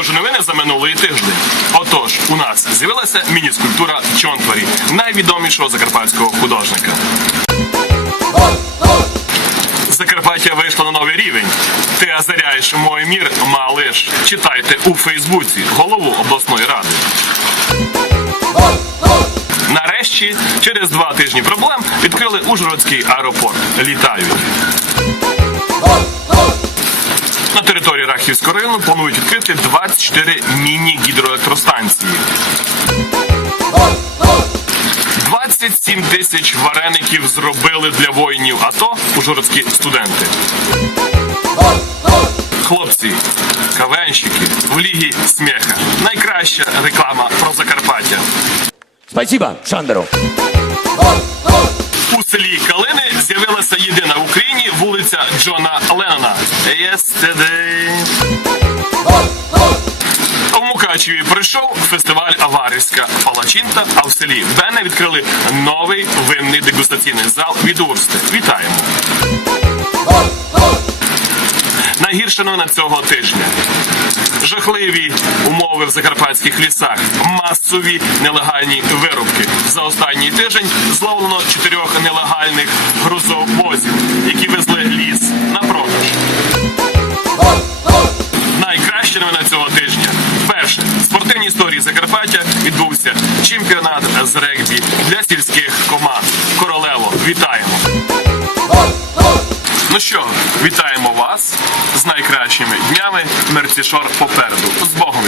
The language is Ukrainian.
Отже, новини за минулий тиждень. Отож, у нас з'явилася міні-скульптура Чонтварі, найвідомішого закарпатського художника. Закарпаття вийшло на новий рівень. Ти озаряєш мой мір, малиш. Читайте у Фейсбуці голову обласної ради. Нарешті, через два тижні проблем, відкрили Ужгородський аеропорт. Літають. Території Рахівського району планують відкрити 24 міні-гідроелектростанції. 27 тисяч вареників зробили для воїнів АТО ужгородські студенти. Хлопці, кавенщики в лігі сміха. Найкраща реклама про Закарпаття. Спасибо, Шандеру. У селі Калини з'явилася єдина в Україні вулиця Джона Леннона. Yesterday. Мукачеві пройшов фестиваль Аварівська палачинта, а в селі Бене відкрили новий винний дегустаційний зал від Урсти. Вітаємо! Найгірша новина цього тижня. Жахливі умови в закарпатських лісах, масові нелегальні вирубки. За останній тиждень зловлено чотирьох нелегальних грузовозів, які везли ліс на продаж. Найкраща новина цього тижня. Перше, в спортивній історії Закарпаття відбувся чемпіонат з регбі для сільських команд. Королево, вітаємо! Ну що, вітаємо вас з найкращими днями. Мерцішор попереду. З Богом.